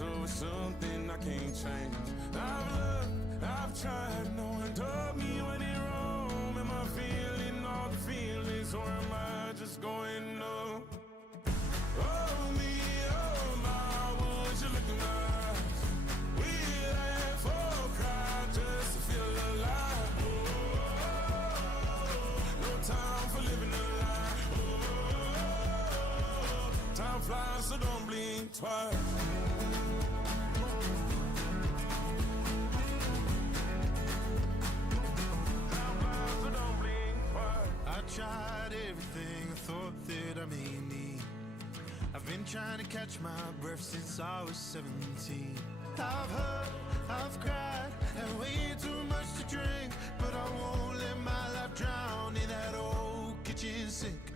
obsessed over something I can't change. I've loved, I've tried, no one told me when it wrong. Am I feeling all the feelings, or am I just going numb? Oh me, oh my, would you look in my eyes? We laugh or cry just to feel alive. No time for living a lie. Time flies, so don't blink twice. I tried everything I thought that I may need. I've been trying to catch my breath since I was 17. I've hurt, I've cried, and way too much to drink, but I won't let my life drown in that old kitchen sink.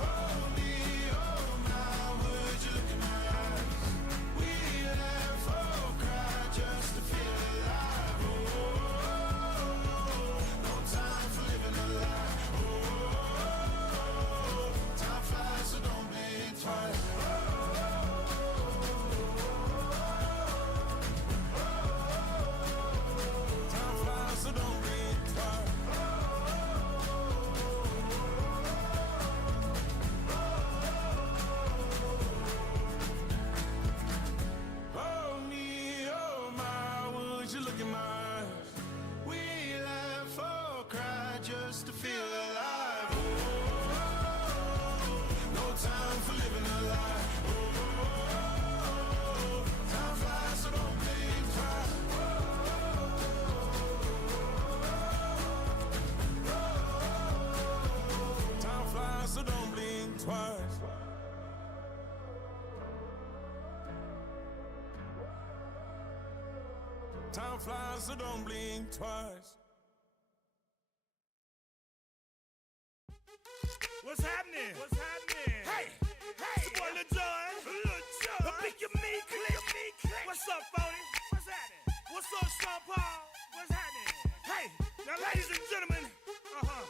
Hold me, oh my, would you look in my eyes? We laugh or cry just to feel alive. Oh, no time for living a lie. Oh, time flies, so don't blink twice. Time flies, so don't blink twice. Oh me, oh my, would you look in my eyes? We laugh or cry just to feel alive. Oh, no time for living a lie. Oh, time flies, so don't blink twice. Time flies, so don't blink twice. Time flies, so don't blink twice. What's happening? What's happening? Hey, hey, it's your boy Lil Jon. Lil Jon. I think you me click. What's up, Phony? What's happening? What's up, Sean Paul? What's happening? Hey, now ladies and gentlemen,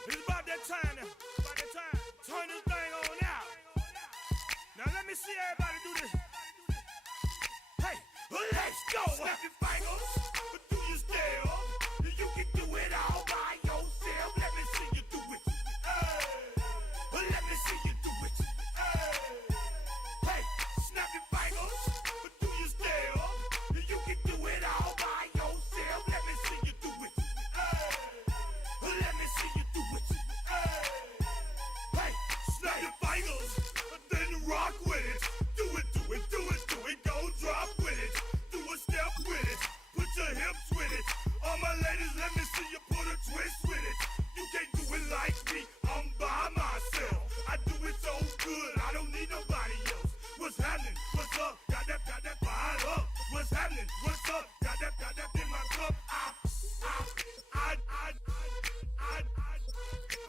it's about that time now. About that time. Turn this thing on out. Now let me see everybody do this. Hey, let's go. Snap your fingers, but do you still? You can do it all by yourself. Let me see you do it. Let me see you do it. Hey, snap your fingers, but do you still? You can do it all by yourself. Let me see you do it. Let me see you do it. Hey, snap your fingers, then rock with it. Do it, do it, do it, do it. Don't drop with it. Do a step with it. Put your hips with it. All my ladies, let me see you put a twist with it. You can't do it like me. I'm by myself. I do it so good. I don't need nobody else. What's happening? What's up? Got that fired up. What's happening? What's up? Got that in my cup.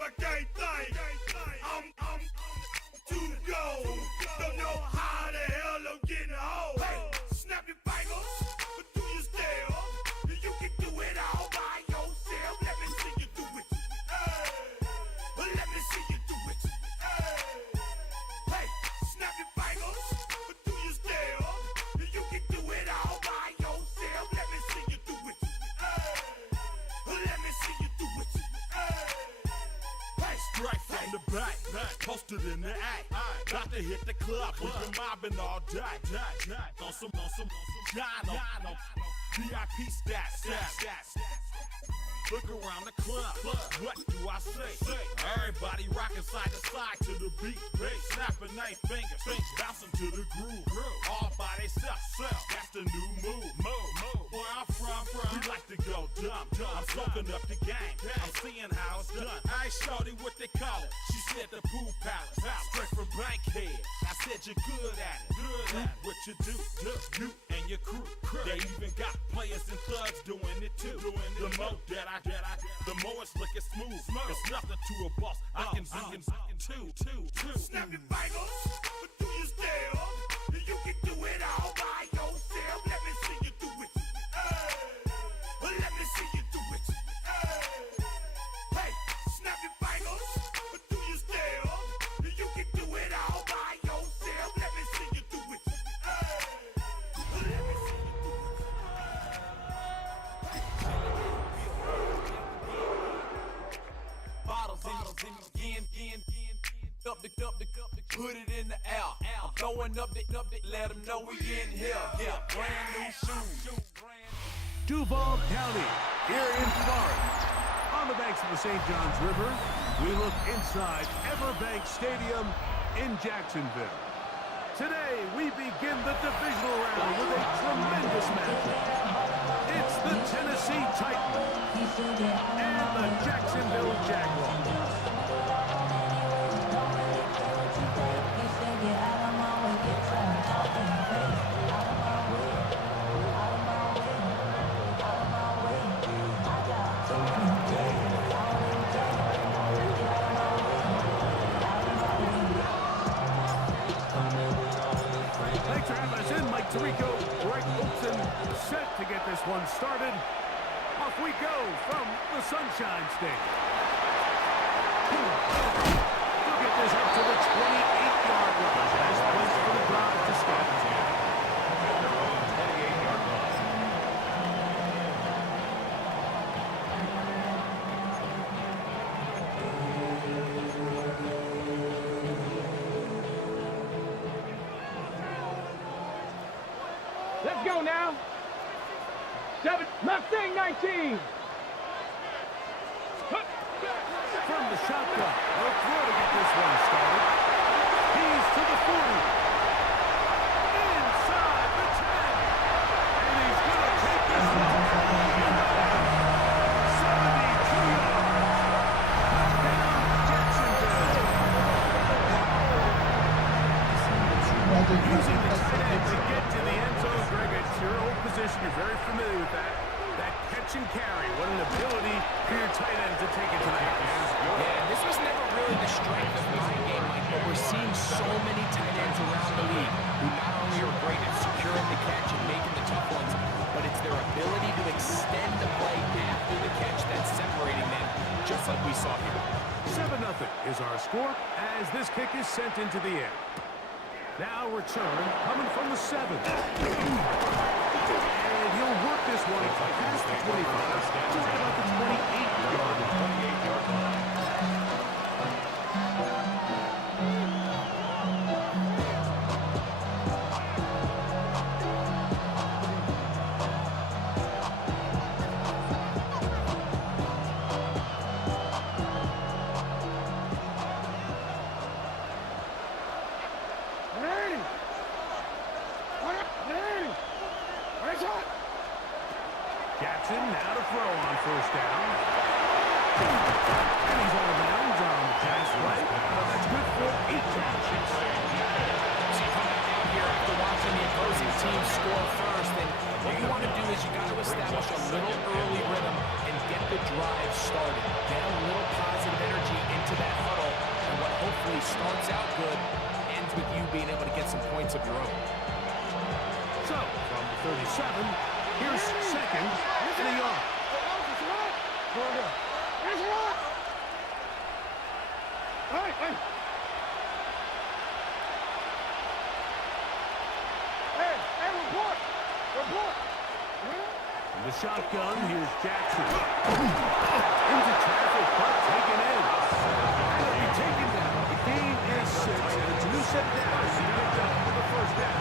I can't think. I'm too go. Don't know how the hell I'm getting home. Hey, snap your fingers, but do you still? You can do it all by yourself. Let me see you do it. Let me see you do it. Hey, snap your fingers, but do you still? You can do it all by yourself. Let me see you do it. Let me see you do it. Hey, Straight from the back, posted in the act. Got to hit the club, we've been mobbing all day. On some Jono, VIP stats. Look around the club, what do I say? Everybody rocking side to side to the beat. Snapping their fingers, bouncing to the groove. All by themselves, that's the new move. Where I'm from, we like to go dumb. I'm soaking up the game, I'm seeing how it's done. I ain't shorty what they call it. She said the pool palace, straight from Bankhead. I said you're good at it. What you do, you and your crew. They even got players and thugs doing it too. The more that I the more it's looking smooth. It's nothing to a boss. I can two. snap your fingers, but do you still? You can do it all by yourself. Let me see you do it. Let me see you do it. Hey, snap your fingers, but do you still? You can do it all by yourself. Let me see you do it. put it in the air. I'm throwing up the, let them know we in here. Yeah, brand new shoes. Duval County, here in Florida. On the banks of the St. Johns River, we look inside Everbank Stadium in Jacksonville. Today, we begin the divisional round with a tremendous matchup. It's the Tennessee Titans and the Jacksonville Jaguars. Tarico, Greg Olson set to get this one started. Off we go from the Sunshine State. We'll get this up to the 28-yard line. Nice place for the drive to start. At their own 28-yard line. Let's go now. 7, Mustang 19. From the shotgun, they'll throw to get this one started. He's to the 40. Inside the 10. And he's going to take this one. 72 yards. Down Jacksonville. Using the tight end to get to the end zone. Greg, it's your old position. You're very familiar with that. That catch and carry. What an ability for your tight end to take it to the hands. Yeah, this was never really the strength of my game, Mike, but we're seeing so many tight ends around the league who not only are great at securing the catch and making the tough ones, but it's their ability to extend the play after the catch that's separating them, just like we saw here. 7-0 is our score as this kick is sent into the air. Now return coming from the 7. And he'll work this one past the 25 to about the 28-yard line. Jackson now to throw on first down. And he's out of bounds on the pass play. But that's good for 8 yards. So you come back out here after watching the opposing team score first, and what you want to do is you got to establish a little early rhythm and get the drive started. Get a little positive energy into that huddle, and what hopefully starts out good ends with you being able to get some points of your own. So, from the 37, here's second and a yard. From the shotgun, here's Jackson. Into traffic, but taken in. And he'll be taken down. The gain is 6, and it's a new set down. He picked up for the first down.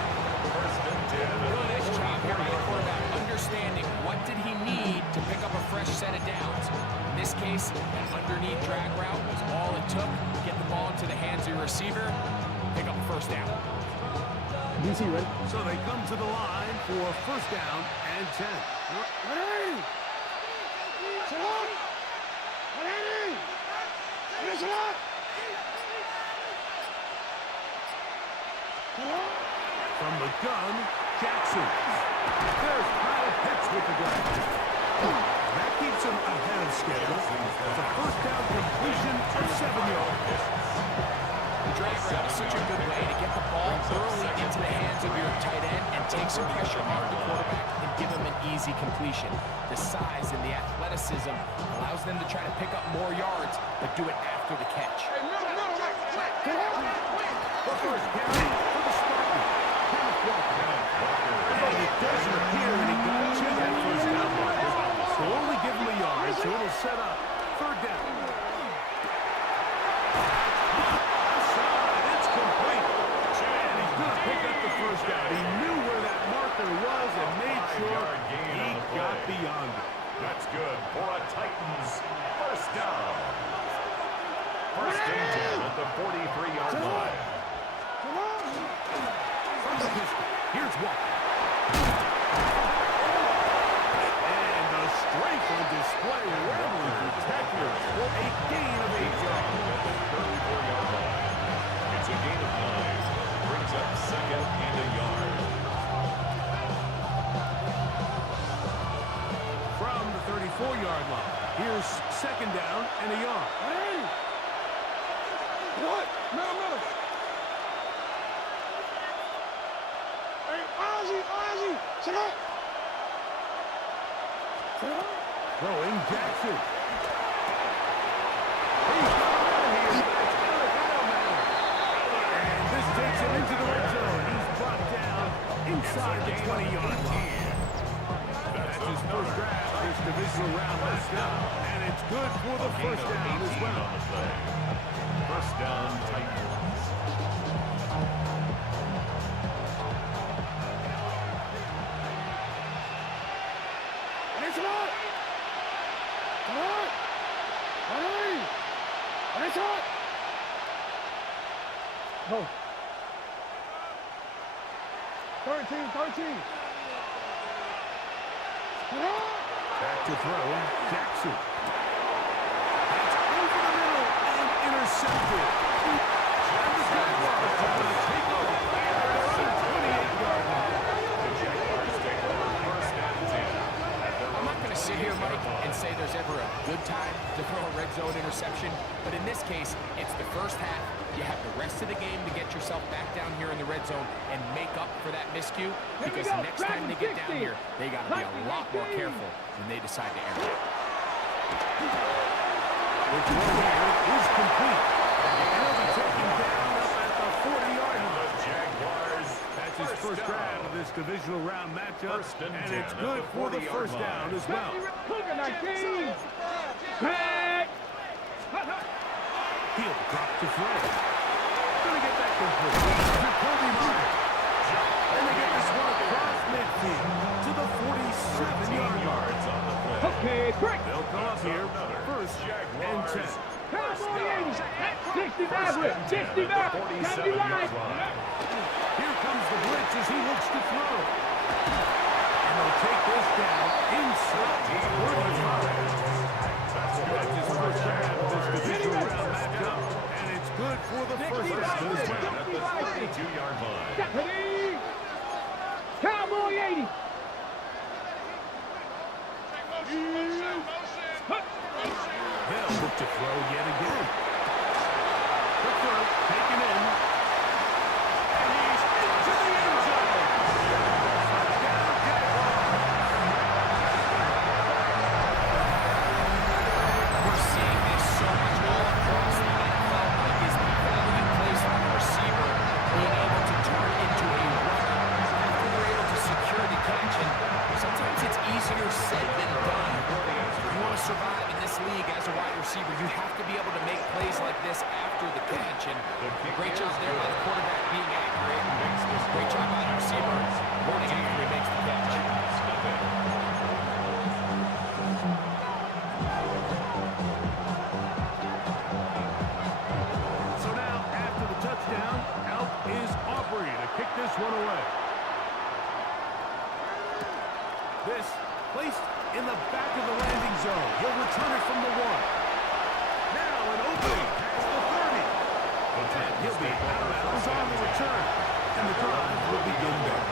Really nice job here by the quarterback, understanding what did he need to pick up a fresh set of downs. In this case, an underneath drag route was all it took. Get the ball into the hands of your receiver, pick up a first down. DC, ready? So they come to the line for first down and 10. From the gun, Jackson. There's Kyle Pitts with the grab. That keeps him ahead of schedule. It's a first down completion of 7 yards. The drag route is such a good way to get the ball early into the hands of your tight end and take some pressure off the quarterback and give him an easy completion. The size and the athleticism allows them to try to pick up more yards, but do it after the catch. The first carry for the Spartan. And it doesn't appear that he got to that first down marker. So only give him a yard, so it'll set up third down. Outside, it's complete. good for a Titans first down. First and 10 at the 43-yard line. Here's one. And the strength on display leveling protectors for a gain of 8 yards. At the 34-yard line. It's a gain of 9. Brings up second and a yard. From the 34-yard line, here's second down and a yard. Hey! What? No. Hey, Ozzy! Sit up! Throwing Jackson. He's got him here. And this takes him into the red zone. He's brought down inside the 20-yard line. That's his first grab this divisional round matchup. And it's good for the first down as well. First down, Titans. Come on! Go. 13. Back to throw, Jackson. That's over the middle and intercepted. And the Jaguars are going to take over. They're on the 28-yard line. The Jaguars take over first and 10. I'm not going to sit here, Mike, and say there's ever a good time to throw a red zone interception, but in this case, it's the first half. You have the rest of the game to get yourself back down here in the red zone and make up for that miscue, because next time they get down here, they got to be a lot more careful when they decide to enter. The throw here is complete. And he'll be taken down up at the 40-yard line. The Jaguars. That's his first grab of this divisional round matchup, and it's good for the first down as well. Look at 19! Back! He'll drop to throw. Gonna get that complete. Jacoby Myers. And they get this one across midfield to the 47-yard line. On the play. Okay, break! They'll come up here first and 10. Cowboys! 60 Maverick! 60 Maverick! Can't be right! Here comes the blitz as he looks to throw. And they'll take this down inside his 45. That's his first grab of this divisional round matchup. And it's good for the first down as well. At the 32-yard line. Deputy! Cowboy 80! They'll look to throw yet again. The throw taken in. And he's into the end zone. Touchdown, Jaguars. We're seeing this so much all across the NFL, Mike, is the value placed on the receiver being able to turn into a runner after they're able to secure the catch. And sometimes it's easier said than done. You want to survive in this league as a wide receiver, you have to be able to make plays like this after the catch. And great job there by the quarterback being accurate. Great job by the receiver running after he makes the catch. So now, after the touchdown, out is Aubrey to kick this one away. This placed in the back of the landing zone. He'll return it from the 1. Now an opening past the 30. And he'll be out of bounds on the return. And the drive will begin there.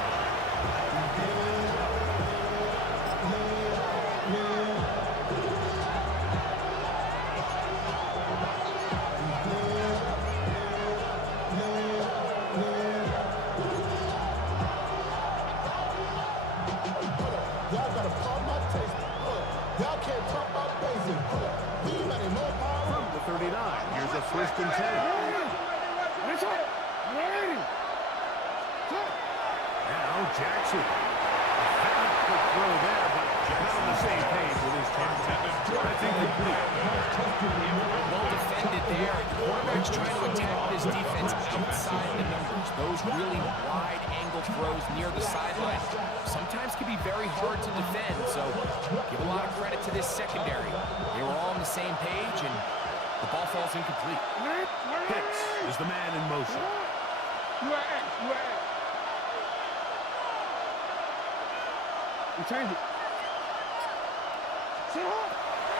Y'all gotta pump my taste. Y'all can't talk about basic. Do you got any more power? From the 39, here's a first and 10. Now Jackson. Very quick throw there, but not on the same page with his team. That's incomplete. Well defended there. The quarterback's trying to attack this defense outside the numbers. those really wide angle throws near the sideline sometimes can be very hard to defend. So give a lot of credit to this secondary. They were all on the same page, and the ball falls incomplete. Hicks is the man in motion. Return it.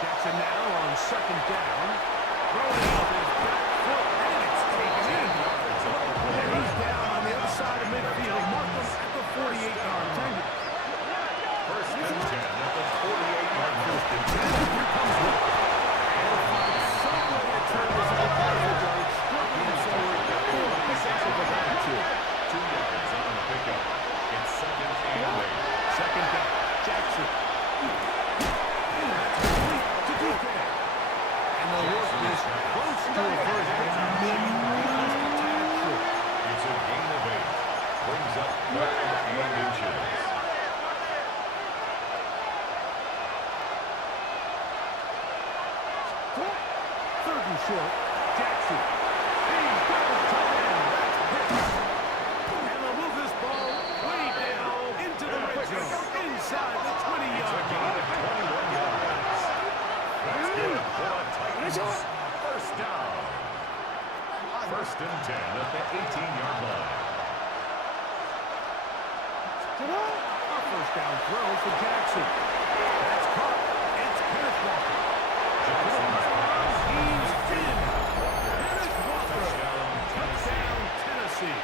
Jackson now on second down. Throwing off his back foot, and it's taken in. And he's down on the other side of midfield. Markham at the 48-yard line. First and 10 at the 48-yard line. Here comes Will. They'll find some way to turn this offensive yard, struggling forward for a pickup of about 2. 2 yards on the pickup. It's second and 8. Second down. Jackson. And that's complete to DK. And the work is close to a first down. Maybe just a tad short. It's a gain of 8. Brings up 3rd inches. Third and short. Jackson. He's got the tight end. And they'll move this ball way down into the red zone. Inside the 20-yard line. 21 yards. That's good for a Titans. First down. First and 10 at the 18-yard line. A first down throw for Jackson. That's caught. It's Kenneth Walker. He's in. Kenneth Walker. Touchdown, Tennessee.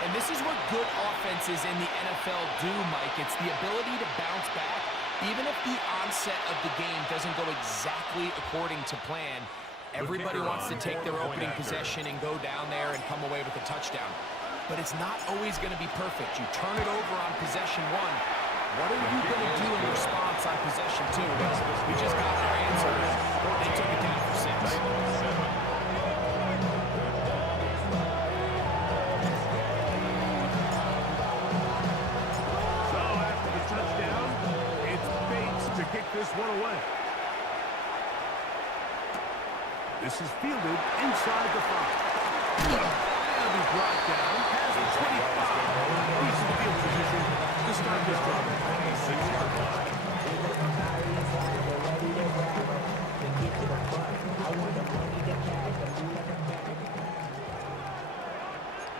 And this is what good offenses in the NFL do, Mike. It's the ability to bounce back. Even if the onset of the game doesn't go exactly according to plan, everybody wants to take their opening possession and go down there and come away with a touchdown. But it's not always going to be perfect. You turn it over on possession 1. What are you going to do in response on possession 2? We just got our answer. They took it down for 6. Kick this one away. This is fielded inside the 5. And he's brought down past the 25. Decent field position to start this drive. 26-yard line.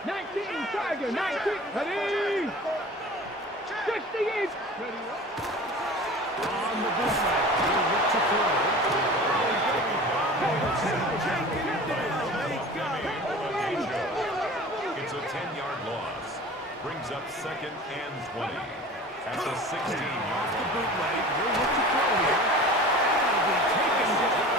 19, Tiger, 19. Ready? 68. Ready. On the bootleg, he'll look to throw. Taking it down. They got it. It's a 10-yard loss. Brings up second and 20. At the 16-yard Off the line. bootleg, he'll look to throw here. And it'll be taken down.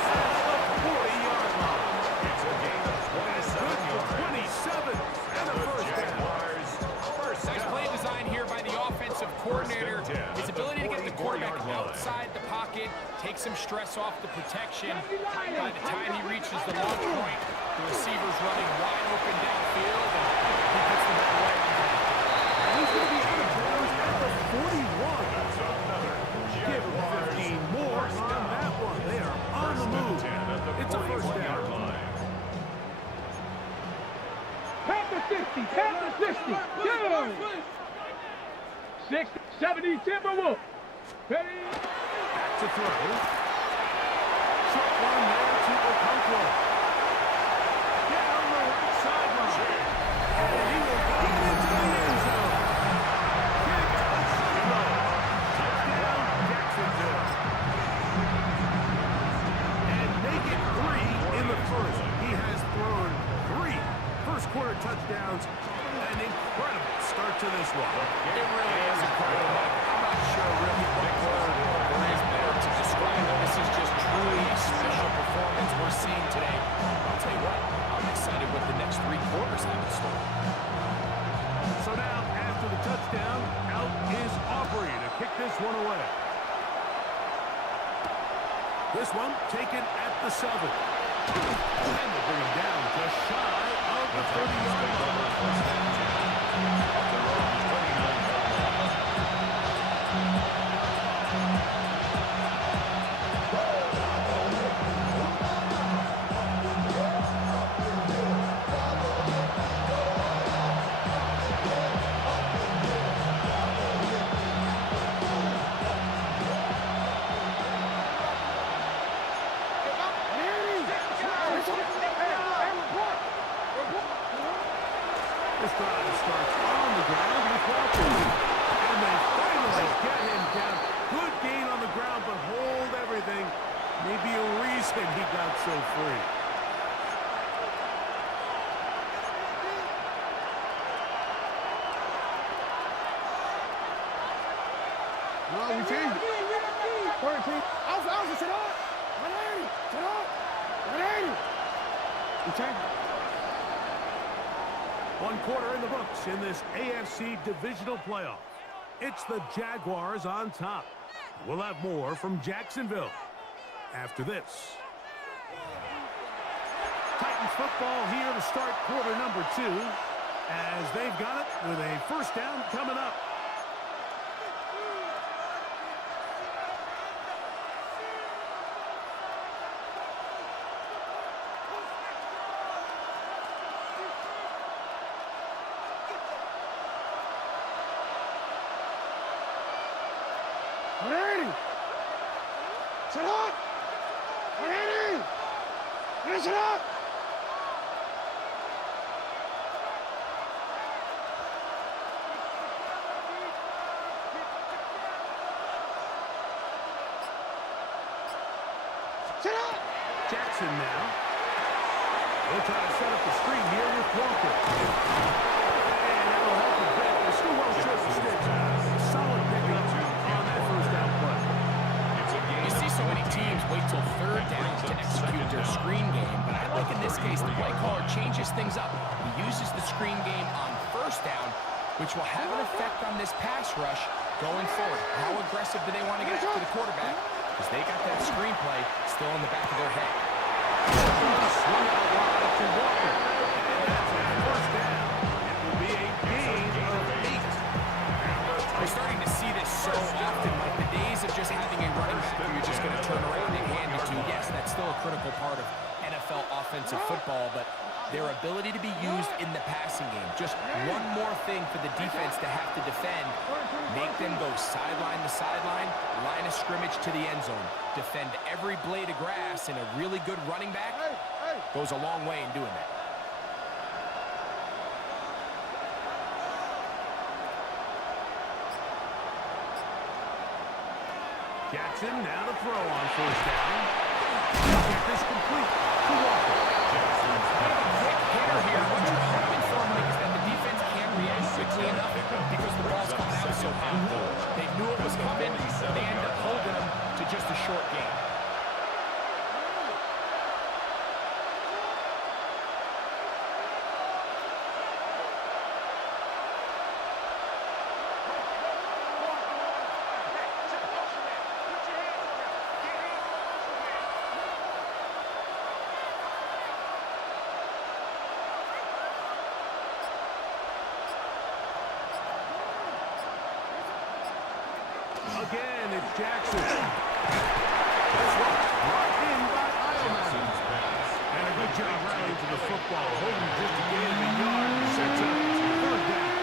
That's the 40-yard line. It's a gain of 27 yards. 27 and a first down. Nice play design here by the offensive coordinator. His ability to get the quarterback outside the pocket, take some stress off the protection. By the time he reaches the launch point, the receiver's running wide open downfield, and he puts the ball away. And he's going to be out of bounds at the 41. Give him 15 more on that one. They are on the move. It's a first down. Panther 60, Panther 60. Go! 60, 70, Timberwolf. Ready? Back to throw. Short one there to Okonkwo. Down the right sideline. And he will get into the end zone. Kick out low. Touchdown, Jacksonville. And make it 3 in the first. He has thrown 3 first-quarter touchdowns. An incredible start to this one. It really is incredible. I'm not sure really what word there is better to describe it. This is just truly a special performance we're seeing today. I'll tell you what, I'm excited what the next 3 quarters have in store. So now, after the touchdown, out is Aubrey to kick this one away. This one taken at the 7. And they bring him down just shy of the 30-yard line. This drive starts on the ground with Walker. And they finally get him down. Good gain on the ground, but hold everything. Maybe a reason he got so free. No, we changed it. Third team. Out, sit up. 180. Sit up. 180. We changed it. One quarter in the books in this AFC divisional playoff. It's the Jaguars on top. We'll have more from Jacksonville after this. Titans football here to start quarter number 2 as they've got it with a first down coming up. Sit up! 180! Finish it up! Sit up! Jackson now. They'll try to set up the screen here with Walker. And that'll help a bit. They're still well short of sticks. Solid pickup on that first down play. You see so many teams wait till third down to execute their screen game, but I like in this case the play caller changes things up. He uses the screen game on first down, which will have an effect on this pass rush going forward. How aggressive do they want to get after the quarterback? Because they got that screen play still in the back of their head. Swung out wide to Walker. And that's a first down. It will be a gain of 8. We're starting to see this so often, like the days of just having a running back who you're just going to turn around and hand it to. Yes, that's still a critical part of NFL offensive football, but their ability to be used in the passing game. Just one more thing for the defense to have to defend. Make them go sideline to sideline, line of scrimmage to the end zone. Defend every blade of grass, and a really good running back goes a long way in doing that. Jackson now to throw on first down. Kick is complete to Walker. Hitter here, what you're hoping for, Mike, is that the defense can't react quickly enough because the ball's coming out so high. They knew it was coming. They ended up holding them to just a short game. Again, it's Jackson. This one brought in by Ireland. And a good job rallying to the football. Holding just to gain a yard. Sets up third down.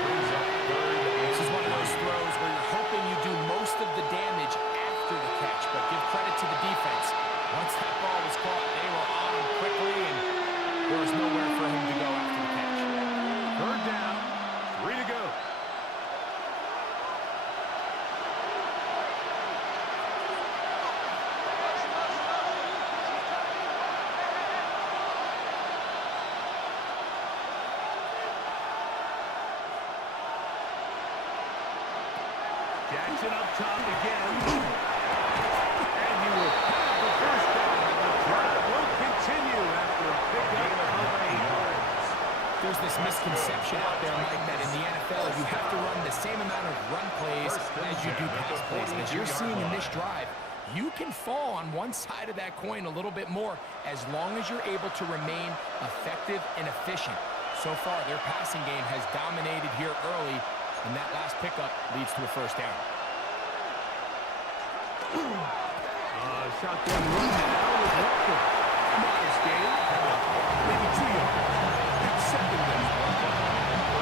This is one of those throws where you're hoping you do most of the damage after the catch, but give credit to the defense. Once that ball was caught, they were on him quickly, and there was nowhere for him to go after the catch. Third down. 3 to go. Jackson up top again. And he will have the first down. The drive will continue after a pickup of 8. There's this misconception out there, Mike, that in the NFL you have to run the same amount of run plays as you do pass plays. And as you're seeing in this drive, you can fall on one side of that coin a little bit more as long as you're able to remain effective and efficient. So far, their passing game has dominated here early, and that last pickup leads to a first down. Shotgun run now with Walker. Modest gain. Maybe 2 yards. That's second down.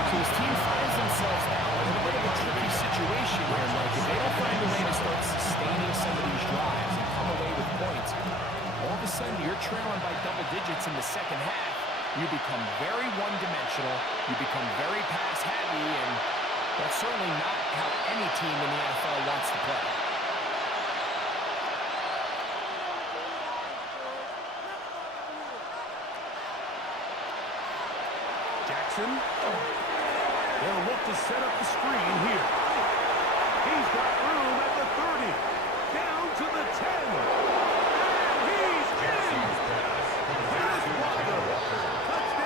So his team finds themselves now in a bit of a tricky situation here, Mike. If they don't find a way to start sustaining some of these drives and come away with points, all of a sudden you're trailing by double digits in the second half. You become very one-dimensional. You become very pass-heavy, and that's certainly not how any team in the NFL wants to play. Jackson. They'll look to set up the screen here. He's got room at the 30. Down to the 10. And he's in. Dennis Walker.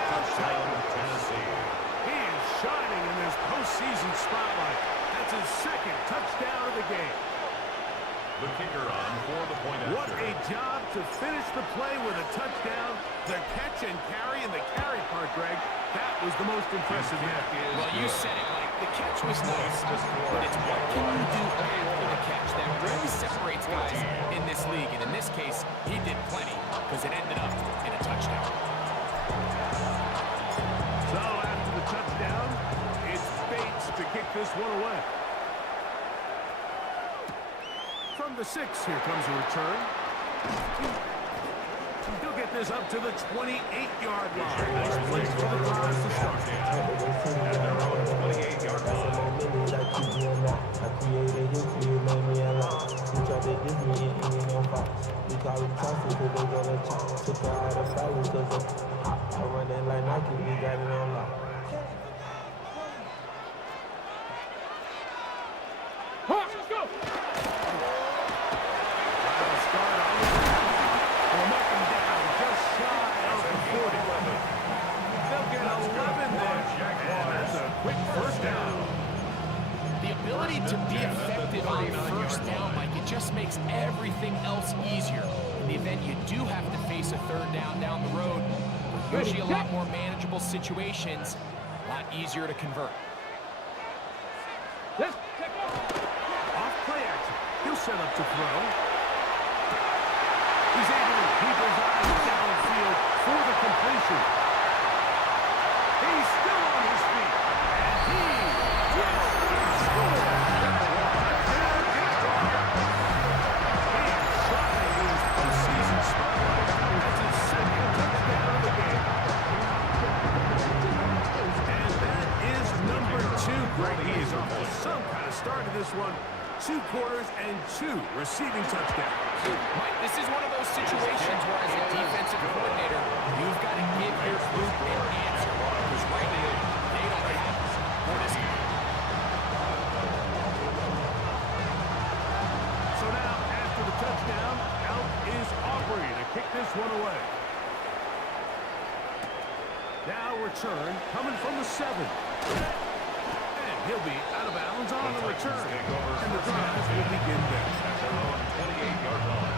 Touchdown, Tennessee. He is shining in this postseason spotlight. That's his second touchdown of the game. The kicker on for the point after. What a job to finish the play with a touchdown. The catch and carry, and the carry part, Greg, that was the most impressive yet. Well, you said it, Mike. The catch was nice, but it's what can you do after the catch that really separates guys in this league. And in this case, he did plenty because it ended up in a touchdown. So after the touchdown, it's Bates to kick this one away. From the 6, here comes a return. He'll get this up to the 28-yard line. Nice place for the drive to start. At their own 28-yard line. I created history, it made me a lot. You tried to diss me, it ain't no fox. We call them tossers cause they got a chop. Took her out of foul cause I run that like Nike, we got it on lock. Let's go. To be effective on first down, Mike, it just makes everything else easier. In the event you do have to face a third down down the road, usually a lot more manageable situations, a lot easier to convert. Off play action. He'll set up to throw. He's able to keep his eyes downfield for the completion. He's still on his feet. And he just scored. He is off to some kind of start to this one. 2 quarters and 2 receiving touchdowns. Mike, this is one of those situations where as a defensive coordinator, you've got to give your group an answer. Because right now, they don't have what is it. So now, after the touchdown, out is Aubrey to kick this one away. Now return coming from the 7. He'll be out of bounds on the return, and the drive will begin there. At their own 28-yard line.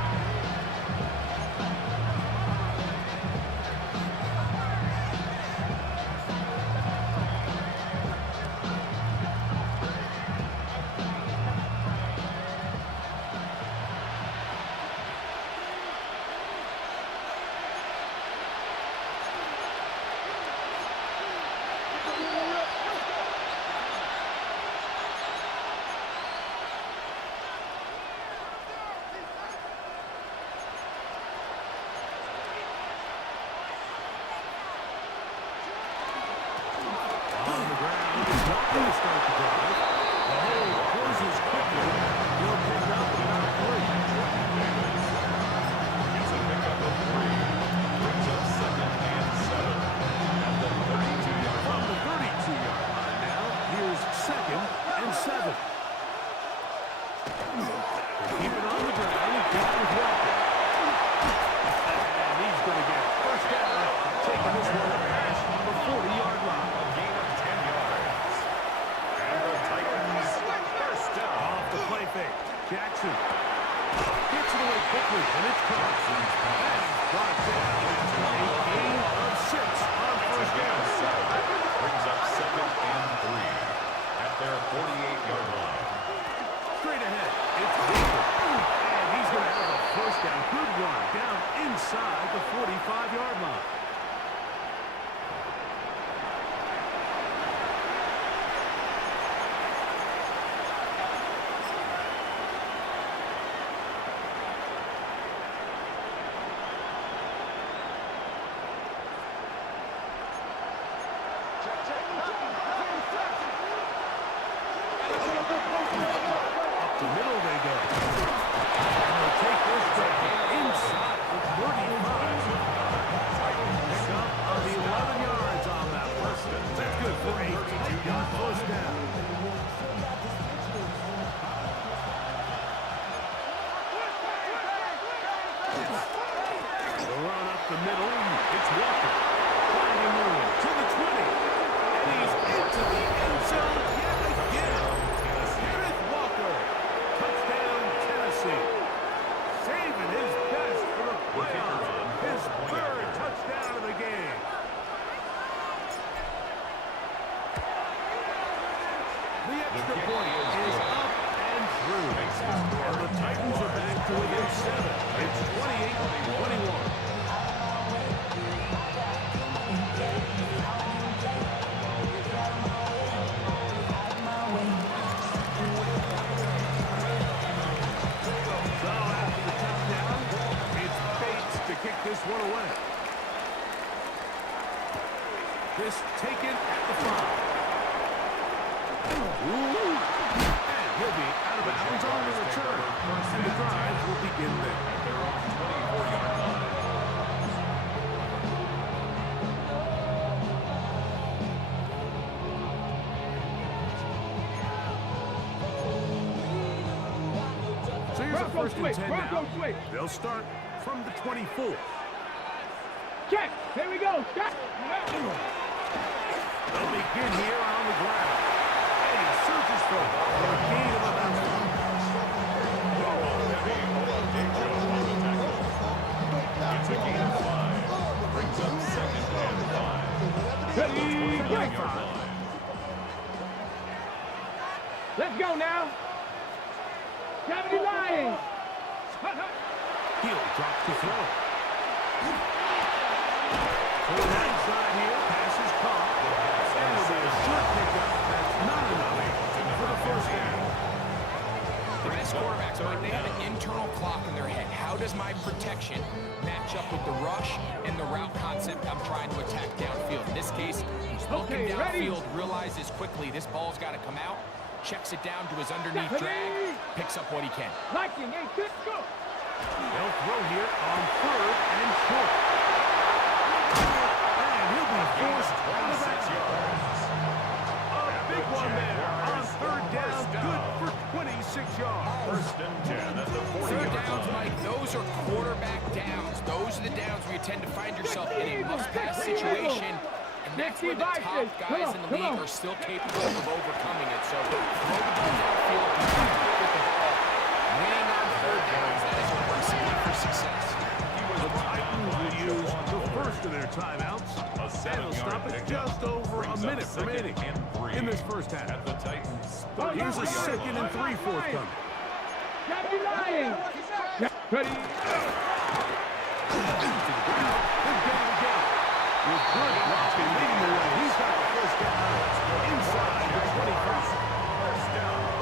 the middle they go. And they'll take this down inside the 35. Pick up on the 11 yards on that one. That's good for a tight first down. The run up the middle. It's Walker. Finding room to the 20. And he's into the end zone yet again. Kenneth Walker. Touchdown, Tennessee. Saving his best for the playoffs. His third touchdown of the game. The extra point is up and through. And the Titans are back to within 7. It's 28-21. Kick this one away. This taken at the 5. Ooh. And he'll be out of bounds on the return. And the drive will begin there. So here's a first and 10 now. They'll start from the 24. Check. Here we go. Check. They'll begin here on the ground. And he surges for a gain of about 5. It's a gain of 5. Brings up second and 5. At the 29-yard line. Let's go now. 79. He'll drop to throw. To the right side here, pass is caught. And it'll be a short pickup. That's not enough for the first down. The best quarterbacks, Mike, they have an internal clock in their head. How does my protection match up with the rush and the route concept I'm trying to attack downfield? In this case, he's looking downfield, realizes quickly this ball's got to come out, checks it down to his underneath drag, picks up what he can. Liking, hey, go. They'll throw here on 3rd and short. And he'll be forced out of that. A big one there on 3rd down. Good for 26 yards. First and 10 at the 40-yard line. Third downs, Mike, those are quarterback downs. Those are the downs where you tend to find yourself in a must-pass situation. And that's where the top guys in the league are still capable of overcoming it. So throw the ball downfield, be comfortable with the ball. Winning on 3rd downs, that is a recipe for success. The Titans will use the first of their timeouts. And they'll stop it just over a minute remaining in this first half. At the Titans. Here's a 2nd and 3 forthcoming. Ready. With good blocking leading the way. He's got the first down inside the 25.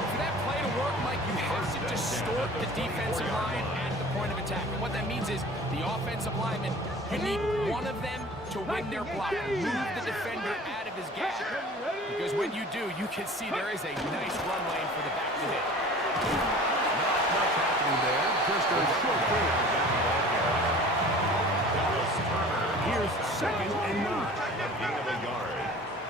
For that play to work, Mike, you have to distort the defensive line at the point of attack. And what that means is the offensive lineman, you need one of them to win their block. Move the defender out of his gap. Because when you do, you can see there is a nice run lane for the back to hit. Not much happening there. Just a short gain. Here's 2nd and 9. Gain of a yard.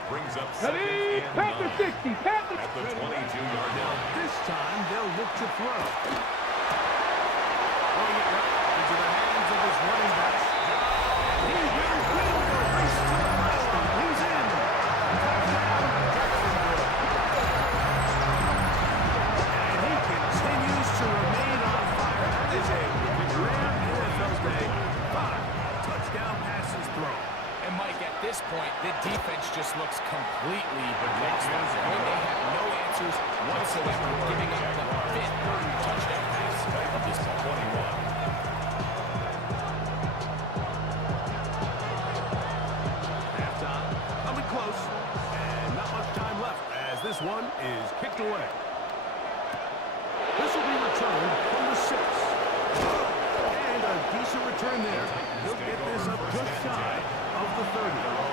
Brings up Ready. 2nd and 9. Panther 60. Panther. At the 22-yard line. This time they'll look to throw. Throwing it right into the hands of his running back. He will win the race to the milestone. He's in. Touchdown, Jacksonville. And he continues to remain on fire. That is a rare NFL day. 5 touchdown passes thrown. And Mike, at this point, the defense just looks completely lost. When they have no answers whatsoever, giving up the 5th touchdown pass of this ball. 21. Halftime coming close, and not much time left as this one is kicked away. This will be returned from the 6. And a decent return there. He'll get this up just shy of the 30.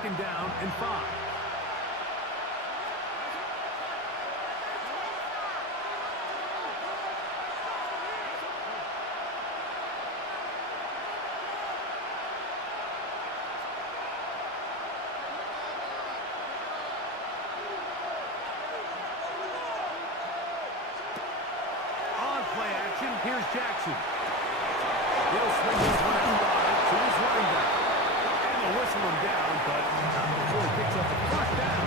second down and 5. Play action, here's Jackson. He'll swing this one out wide to his running back. And they'll whistle him down, but not before he picks up the first down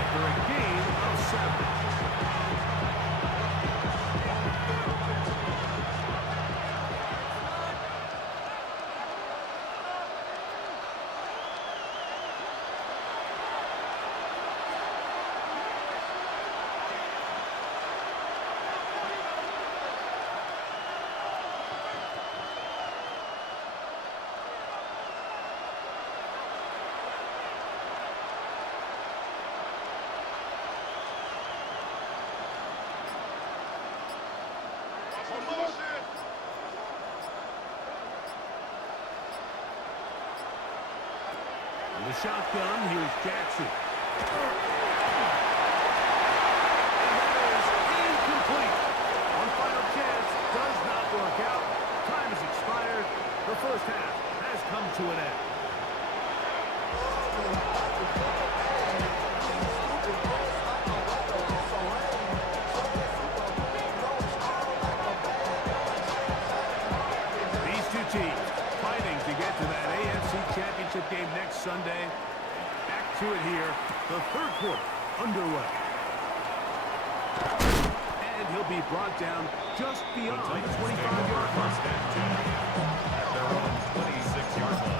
after a gain of 7. The shotgun, here's Jackson. And that is incomplete. On final chance, does not work out. Time has expired. The first half has come to an end. These two teams fighting to get to that AFC Championship game next Sunday. Back to it here. The third quarter underway. And he'll be brought down just beyond the 25-yard line. At their own 26-yard line.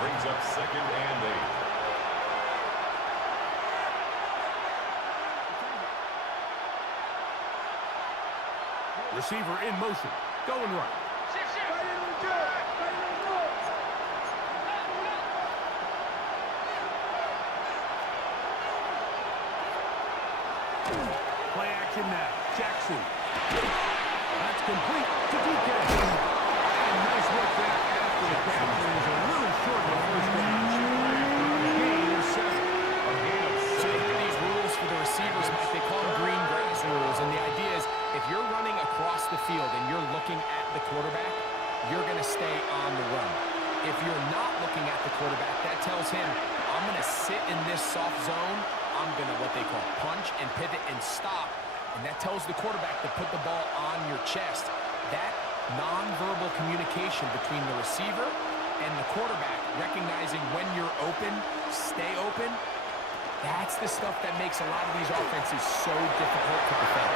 Brings up 2nd and 8. Receiver in motion, going right. Play action now, Jackson. That's complete to DK. And nice work there after the capture is a little short of the first down. Gain of 7. So you hear these rules for the receivers, Mike, they call them green grass rules, and the idea is if you're running across the field and you're looking at the quarterback, you're going to stay on the run. If you're not looking at the quarterback, that tells him, I'm going to sit in this soft zone, I'm going to what they call punch and pivot and stop, and that tells the quarterback to put the ball on your chest. That nonverbal communication between the receiver and the quarterback, recognizing when you're open, stay open, that's the stuff that makes a lot of these offenses so difficult to defend.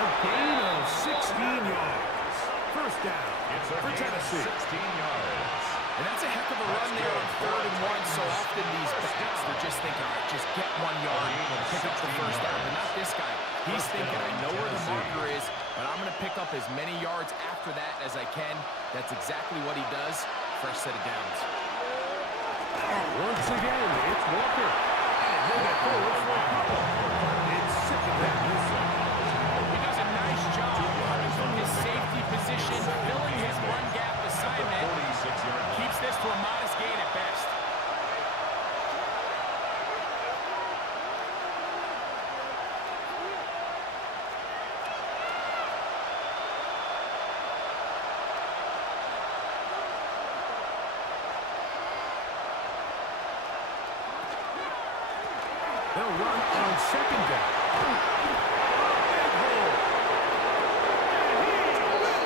A gain of 16 yards. First down for Tennessee. 16 yards. And that's a heck of a run there on 3rd and 1. So often these backs, they're just thinking, all right, just get 1 yard and pick up the first down. But not this guy. He's thinking, I know where the marker is, but I'm going to pick up as many yards after that as I can. That's exactly what he does. Fresh set of downs. Once again, it's Walker. And he'll get forward for a couple. It's 2nd down. He does a nice job running from his safety position, filling his run gap assignment. Keeps this to a modest gain at best. They'll run on 2nd down. Big hole. And he will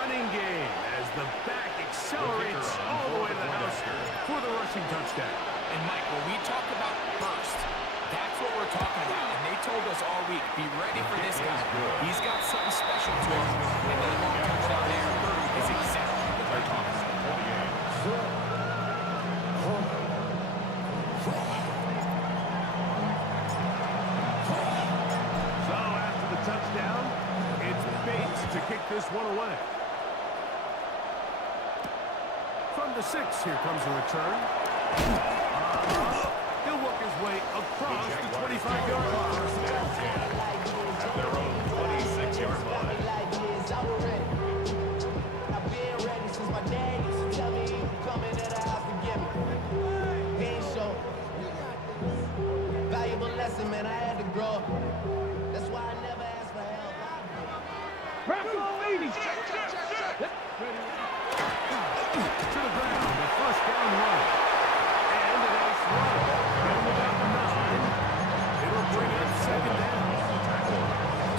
running game as the back accelerates all the way to the house for the rushing touchdown. And Mike, when we talk about burst, that's what we're talking about. And they told us all week, be ready for this guy. He's got something special to him. And that long touchdown there is exactly what they're talking about. So after the touchdown, it's Bates to kick this one away. From the 6, here comes a return. He'll work his way across the 25-yard line. At their own 26-yard line. I've been ready since my dad used to tell me he would come into the house to get me. He ain't show. Valuable lesson, man, I had to grow up. That's why I never asked for help. To the ground, the first down run. And a nice run. Going about the 9. It'll bring it second down.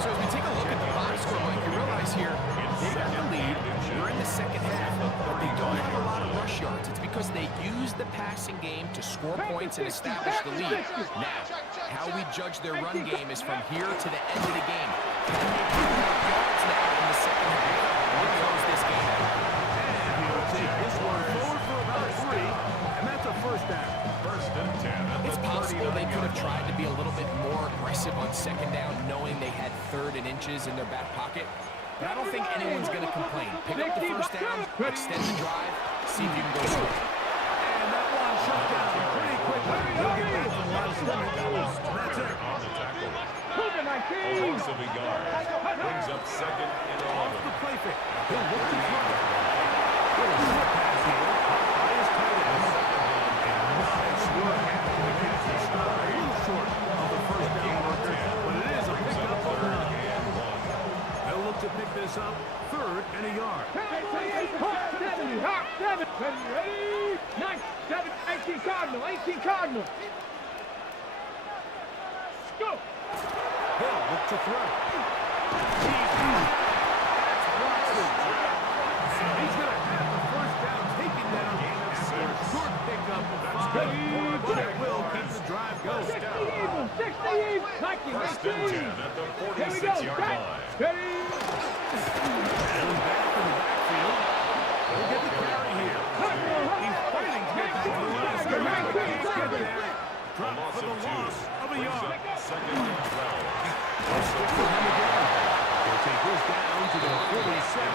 So as we take a look at the box score, Mike, you realize here, they got the lead. We're in the second half, but they don't have a lot of rush yards. It's because they use the passing game to score points and establish the lead. Now, how we judge their run game is from here to the end of the game. Can they pick up yards now in the second half to close this game out? And he'll take this one forward for about 3, and that's a first down. First and 10. It's possible they could have tried to be a little bit more aggressive on second down, knowing they had 3rd and inches in their back pocket. But I don't think anyone's going to complain. Pick up the first down, extend the drive, see if you can go score. And that one shut down pretty quickly. He'll get back to the line of scrimmage. That's it. On the tackle. Offensive yard. Brings up second and 11. Off the play fake. He'll look to throw. Little short pass here. By his tight end. And nice work after the catch. He stopped a little short of the first down marker, but it is a pickup of 9. They'll look to pick this up 3rd and a yard. Hawk 7. Ready? 9, 7, 18 Cardinal. 18 Cardinal. Go. Hill look to throw. That's Watson. And he's going to have the first down taken down after a short pickup of 5. But it will keep the drive going. 60 Eagles. 60 Eagles. First and 10 at the 46-yard line. Ready? And back in the backfield. He'll get the carry here. He's fighting to get to the last guy, but can't get there. Drop for the loss of a yard. Second and 12. They'll stick with him again. They'll take this down to the 47.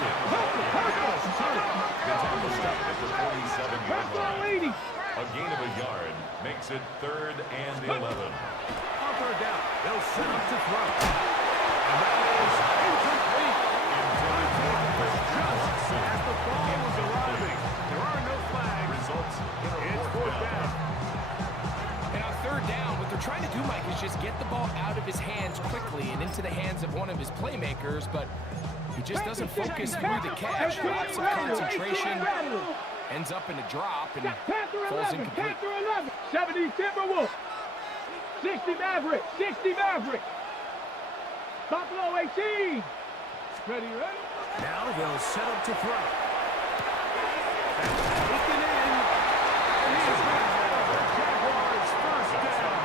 Gets on the stop at the 47-yard line. 80. A gain of a yard makes it 3rd and 11. On 3rd down, they'll set up to throw. And that is incomplete. Intended was just as the ball was arriving. There are no flags. Results in a It's 4th down. And on 3rd down, what they're trying to do, Mike, is just get the ball out of his hands quickly and into the hands of one of his playmakers, but he just doesn't focus through the catch. Lots of concentration, ends up in a drop, and falls incomplete. 70 Timberwolves. 60 Maverick. 60 Maverick. Buffalo 18. Ready? Now they'll set up to throw. Taken in. And he's back. Jaguars first down.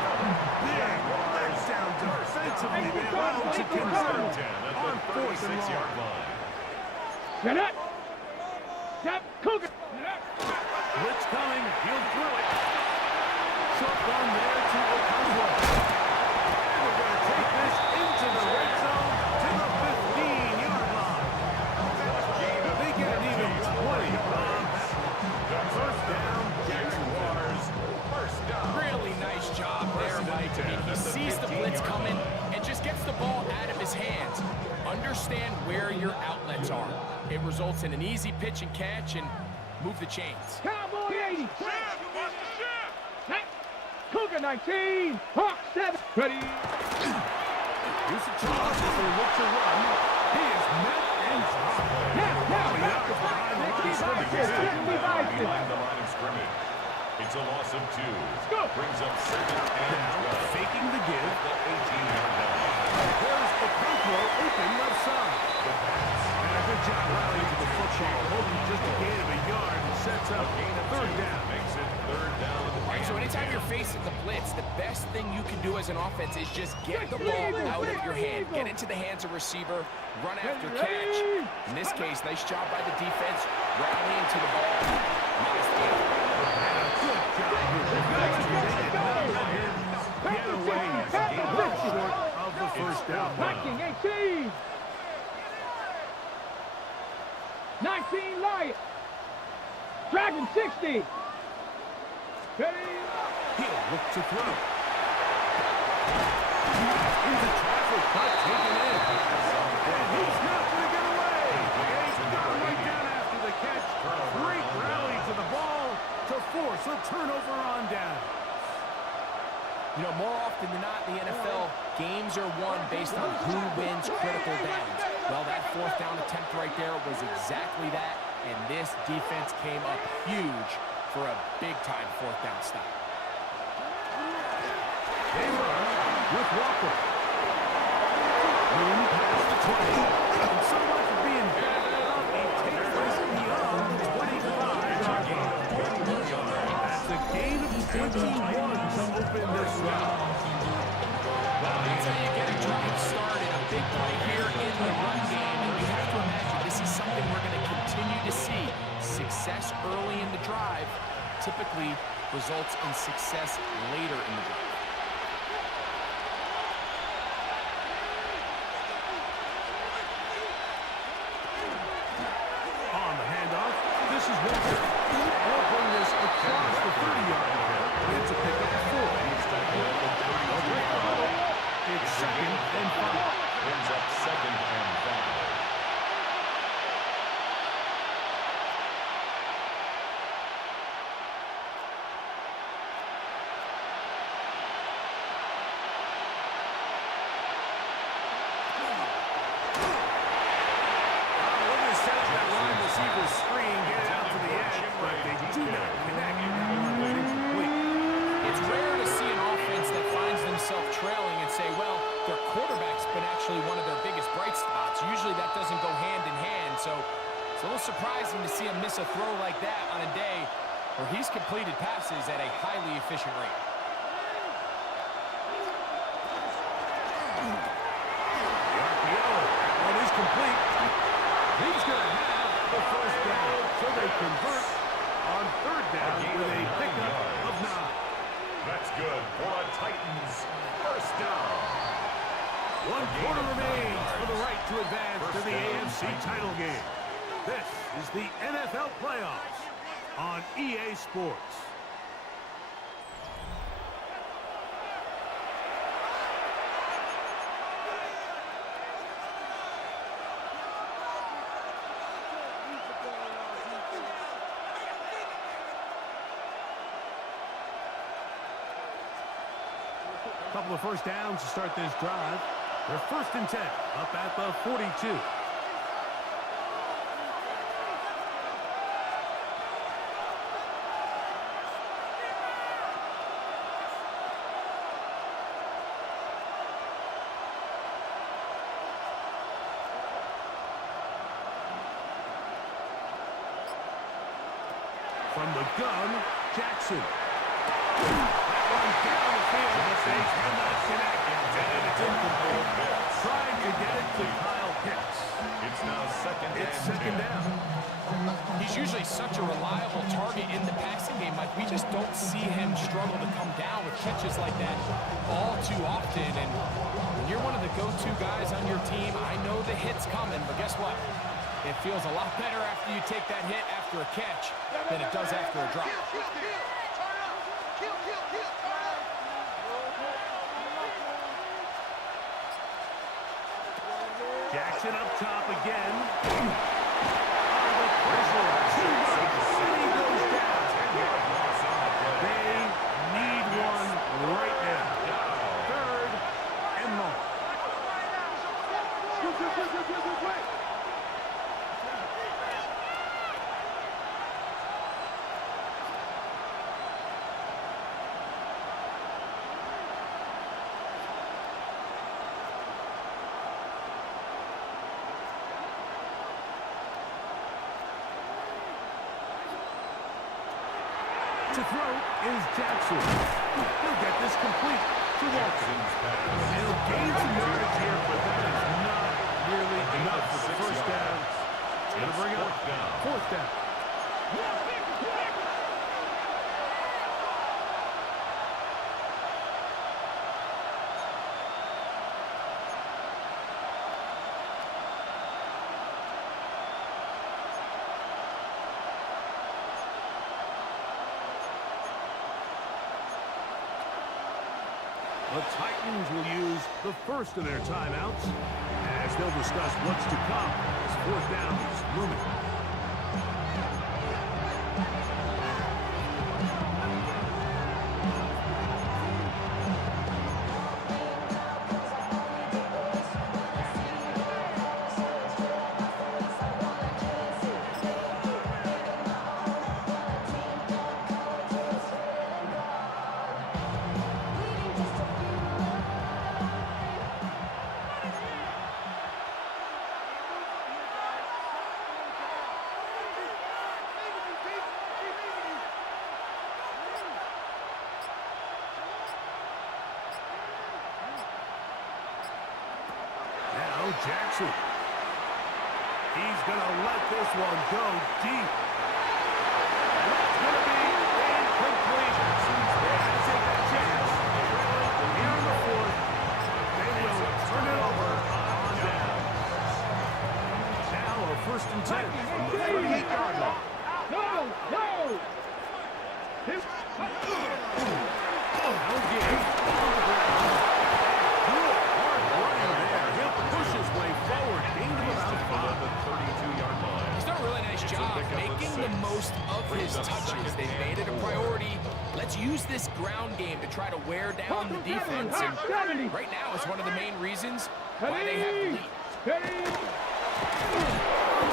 Big touchdown defensively. They allow to convert on 4th and long. Get up. Step. Cougar. Blitz coming. He'll throw it. Short run there to Okonkwo. And we're going to take this into the red zone to the 15-yard line. They get an even 20 on that. First down, Jaguars. First down. Really nice job there, Mike. I mean, he sees the blitz coming and just gets the ball out of his hands. Understand where your outlets are. It results in an easy pitch and catch and move the chains. Cowboy 80. Cougar 19. Hawk 7. Ready? Here's a charge as they look to run. He is met and dropped. Now. Behind the line of scrimmage. It's a loss of 2. Brings up 2nd and 12. Faking the give. At the 18-yard line. There's Okonkwo open left side. The pass. And a good job rallying to the football. Hoping just a gain of a yard and sets up Gain of 3rd 2 down. makes it 3rd down. All right, so anytime you're facing the blitz, the best thing you can do as an offense is just get the ball out of your hand. Get into the hands of receiver, run after catch. In this case, nice job by the defense, rallying to the ball. Nice play. Good job. Get away. Well short of the 1st down. 18. 19 Lion. Dragon 60. He'll look to throw. Into traffic, but taken in. And he's not going to get away. He's got right down after the catch. Great rally to the ball to force a turnover on down. You know, more often than not in the NFL, games are won based on who wins critical downs. Well, that 4th down attempt right there was exactly that, and this defense came up huge for a big-time 4th down stop. They run with Walker. Moon past the 20. And so much for being batted up, he takes this beyond the 25-yard line. That's a gain of 21 to open this round. Well, that's how you get a drive started. A big play here in the run game, and you have to imagine this is something we're going to continue to see. Success early in the drive typically results in success later in the drive. On the handoff, this is Walker. We'll bring this across the 30-yard line. It's a pickup of 4. It's 2nd and 5. Brings up 2nd and 5. Screen, get it out to the edge, but they do not connect. It's rare to see an offense that finds themselves trailing and say, well, their quarterback's been actually one of their biggest bright spots. Usually that doesn't go hand in hand, so it's a little surprising to see him miss a throw like that on a day where he's completed passes at a highly efficient rate. The RPO, that is complete. He's going to have the 1st down, so they convert on 3rd down with a pickup of 9. That's good for a Titans 1st down. 1 quarter remains for the right to advance to the AFC title game. This is the NFL playoffs on EA Sports. Couple of 1st downs to start this drive. They're 1st and 10, up at the 42. From the gun, Jackson. That one down the field, but they cannot connect. And it's incomplete. Trying to get it to Kyle Pitts. It's now 2nd It's and 2nd 10. down. He's usually such a reliable target in the passing game, but we just don't see him struggle to come down with catches like that all too often. And when you're one of the go-to guys on your team, I know the hit's coming, but guess what? It feels a lot better after you take that hit after a catch than it does after a drop. Jackson up top again. The pressure. Too much. And he goes down. They need one right now. 3rd and long. To throw is Jackson. He'll get this complete to Walker. He'll gain some yards here, but that is not nearly enough for the first down. It's going to bring up fourth down. The Titans will use the first of their timeouts as they'll discuss what's to come as fourth down is looming. Jackson. He's going to let this one go deep. And that's going to be incomplete. They had to take that chance. Here in the fourth, they will turn it over on down. Now a 1st and 10 from the 38-yard line. No! No gain. On the ground. Good hard running there. He'll push his way forward. Gain of about 5. The 32-yard line. He's done a really nice job making the most of his touches. They've made it a priority. Let's use this ground game to try to wear down the defense. And right now, it's one of the main reasons why they have the lead.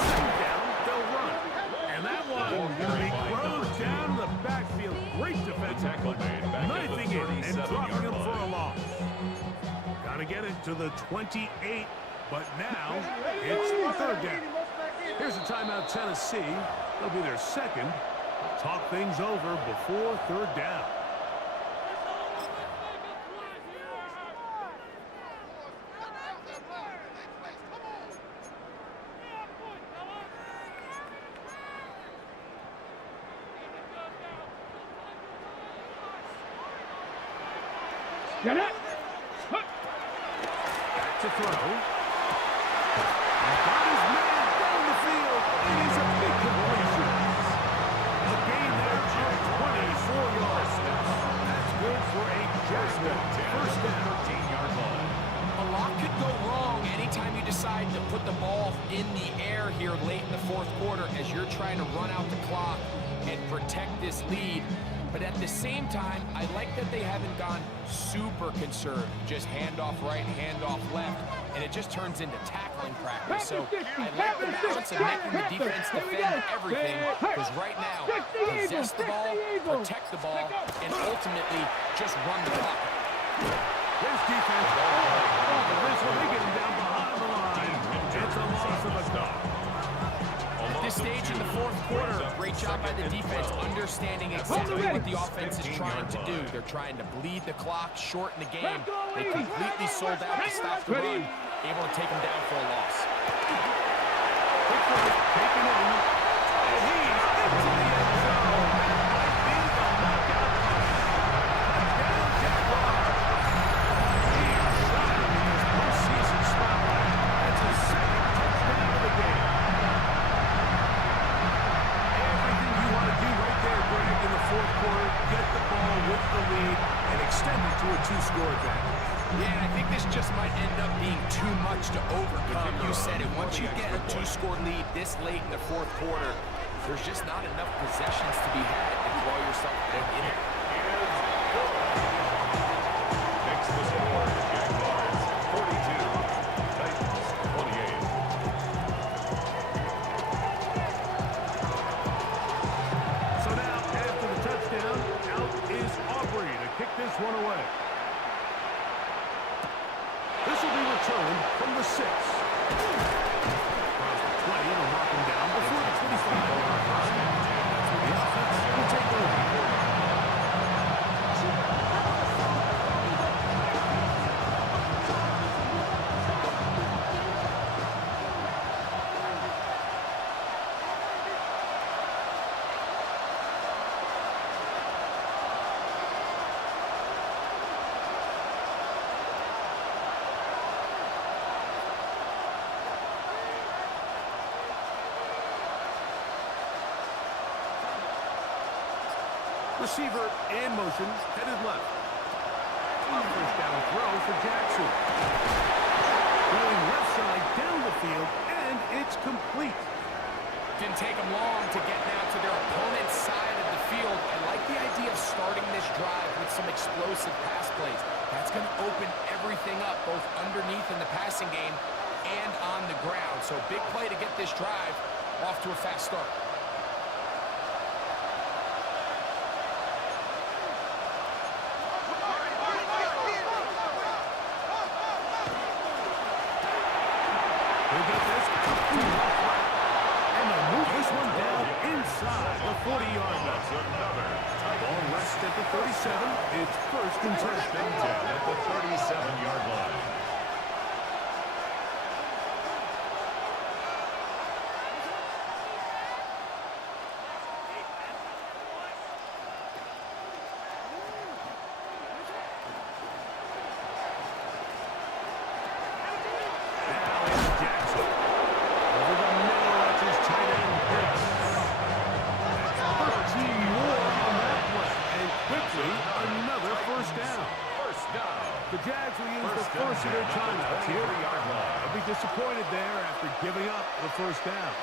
Second down, they'll run. And that one he throws down the backfield. Great defensive Tackle play. made back at the Knifing it and dropping 37-yard him for a line. loss. Gotta get it to the 28, but now it's third down. Here's a timeout, Tennessee. They'll be their second. Talk things over before third down. Get it! Back to throw. Got his man down the field. It is a big completion. A gain there of 24 yards. That's good for a Jackson first down. 13-yard line. A lot could go wrong anytime you decide to put the ball in the air here late in the fourth quarter as you're trying to run out the clock and protect this lead. But at the same time, I like that they haven't gone super conservative. Just handoff right, handoff left, and it just turns into tackling practice. So I like the balance of making the defense defend everything, because right now, possess the ball, protect the ball, and ultimately just run the clock. This defense, this one, they get him down behind the line. It's a loss of a dog. At this stage in the fourth quarter, great job by the defense, understanding exactly what the offense is trying to do. They're trying to bleed the clock, shorten the game. They completely sold out to stop the run, able to take them down for a loss. Taking it in, and he's into the end zone. Might be the knockout punch. Touchdown, Jaguars. He's shining in his postseason spotlight. That's his second touchdown of the game. Everything you want to do right there, Greg, in the fourth quarter, get the ball with the lead and extend it to a 2-score advantage. Yeah, and I think this just might end up being too much to overcome. You said it. Once you get a 2-score lead this late in the fourth quarter, there's just not enough possessions to be had to draw yourself back in it. Makes the score. Jaguars 42, Titans 28. So now, after the touchdown, out is Aubrey to kick this one away. This will be returned from the 6. Across the 20, it'll knock him down before the 25-yard line. That's where the offense will take over. Receiver in motion, headed left. First down throw for Jackson. Going left side down the field, and it's complete. Didn't take them long to get now to their opponent's side of the field. I like the idea of starting this drive with some explosive pass plays. That's going to open everything up, both underneath in the passing game and on the ground. So big play to get this drive off to a fast start. Inside the 40-yard line. Ball rests at the 37. It's first and 10 at the 37-yard line. Now it's Jackson. Over the middle, that's his tight end, Hicks. More on that play, and quickly another first down. The Jags will use the first of their timeouts here. They'll be disappointed there after giving up the first down.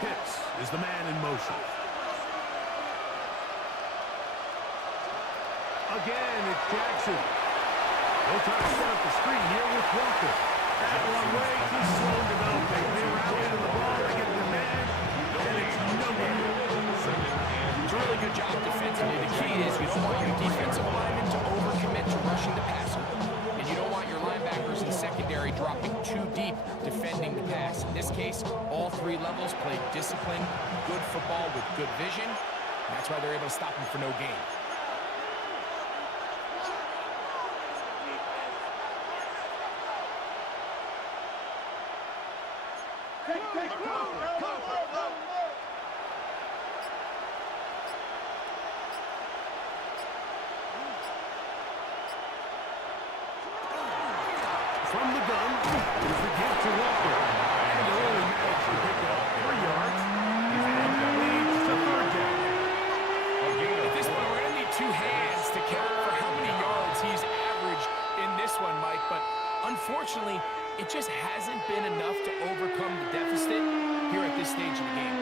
Pitts is the man in motion. Again, it's Jackson. They'll try to set up the screen here with Walker. That one way, too slow developing. They rally to the ball, they get the man, and it's no good. It's a really good job defensively. The key is you don't want your defensive linemen to overcommit to rushing the passer. And you don't want your linebackers in secondary dropping too deep defending the pass. In this case, all three levels played disciplined, good football with good vision. And that's why they're able to stop him for no gain. From the gun, is the give to Walker. And they only managed to pick up 3 yards. And that leads to third down. At this point, we're going to need two hands to count for how many yards he's averaged in this one, Mike. But unfortunately, it just hasn't been enough to overcome the deficit here at this stage of the game.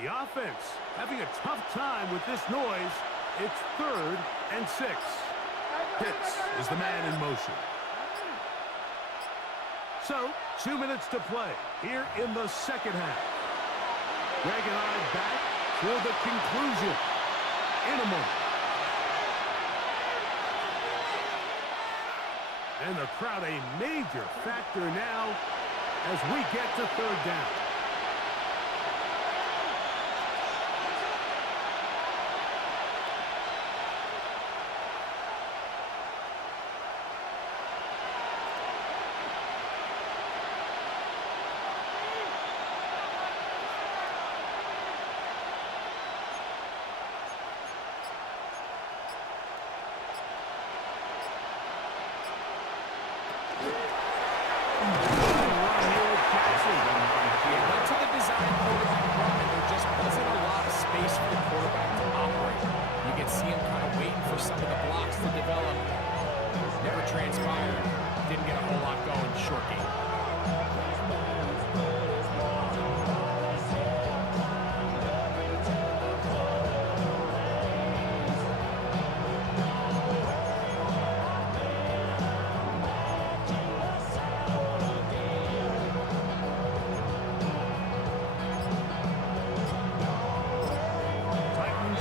The offense having a tough time with this noise. It's 3rd and 6. Pitts is the man in motion. So, 2 minutes to play here in the second half. Greg and I back for the conclusion in a moment. And the crowd a major factor now as we get to third down.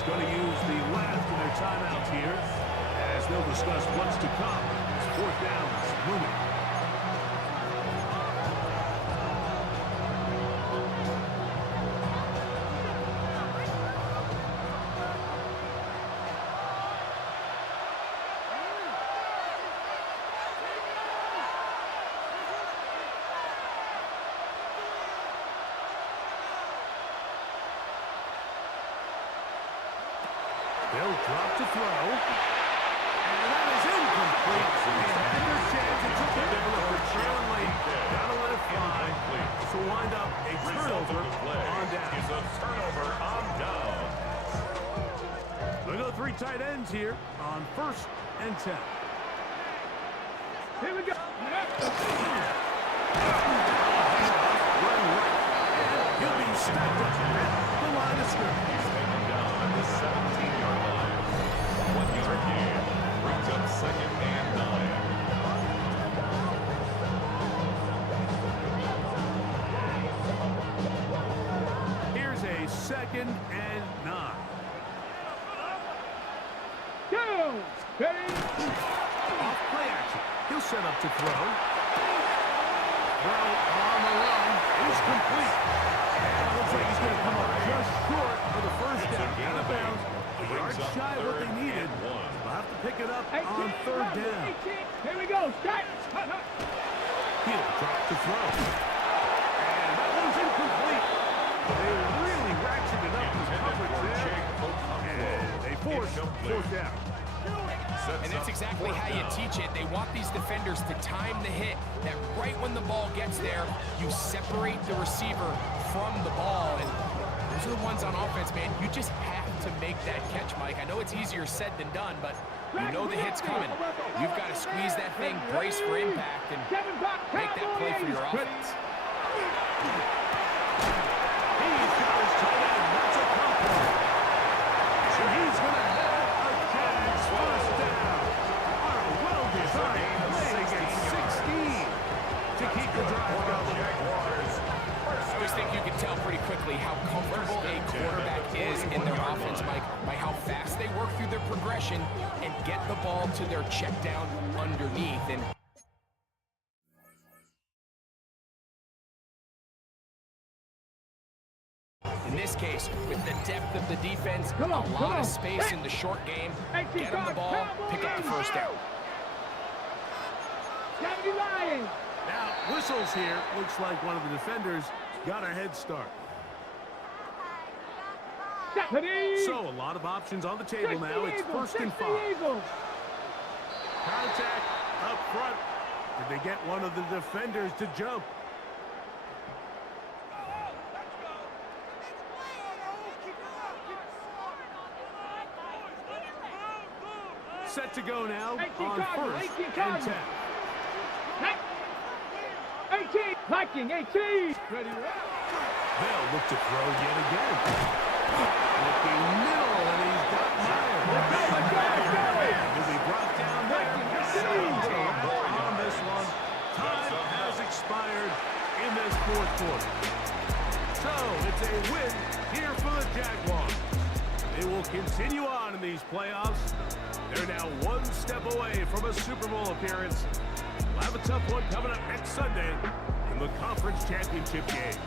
Going to use the last of their timeouts here as they'll discuss what's to come as fourth down is looming. They'll drop to throw. And that is incomplete. They had their chance. It took a bit of a trailing late. Gotta let it fly. So wind up a turnover on down. Is a turnover on down. They go 3 tight ends here on 1st and 10. Here we go. He'll be stacked up at the line of scrimmage. He's taken down at the 17-yard line. 1-yard gain brings up 2nd and 9. Here's a 2nd and 9. Go. Ready. Off play action. He'll set up to throw. Throw on the run is complete. And looks like he's going to come up just short for the first down. Out of bounds. A yard shy of what they needed. They'll have to pick it up on 3rd down. Here we go. Start. He'll drop to throw. And that one's incomplete. They really ratcheted up his coverage there. And they force 4th down. And that's exactly how you teach it. They want these defenders to time the hit, that right when the ball gets there, you separate the receiver from the ball. And those are the ones on offense, man. You just have to make that catch, Mike. I know it's easier said than done, but you know the hit's coming. You've got to squeeze that thing, brace for impact, and make that play for your offense. He's got his tight end. That's a compliment. So he's going to have a Jags first down. On a well-designed play against 16 to keep the drive going. I always think you can tell pretty quickly how comfortable a quarterback is in their offense, Mike, by how fast they work through their progression and get the ball to their check down underneath. And in this case, with the depth of the defense, a lot of space in the short game, get them the ball, pick up the first down. Now, whistles here. Looks like one of the defenders got a head start. So, a lot of options on the table now. It's 1st and 5. Contact up front. Did they get one of the defenders to jump? Set to go now on 1st and 10. 18. Viking, 18. Ready. They'll look to throw yet again. Looking middle, and he's got Meyer. Will be brought down there. On this one. Time has expired in this 4th quarter. So, it's a win here for the Jaguars. They will continue on in these playoffs. They're now 1 step away from a Super Bowl appearance. We'll have a tough one coming up next Sunday in the conference championship game.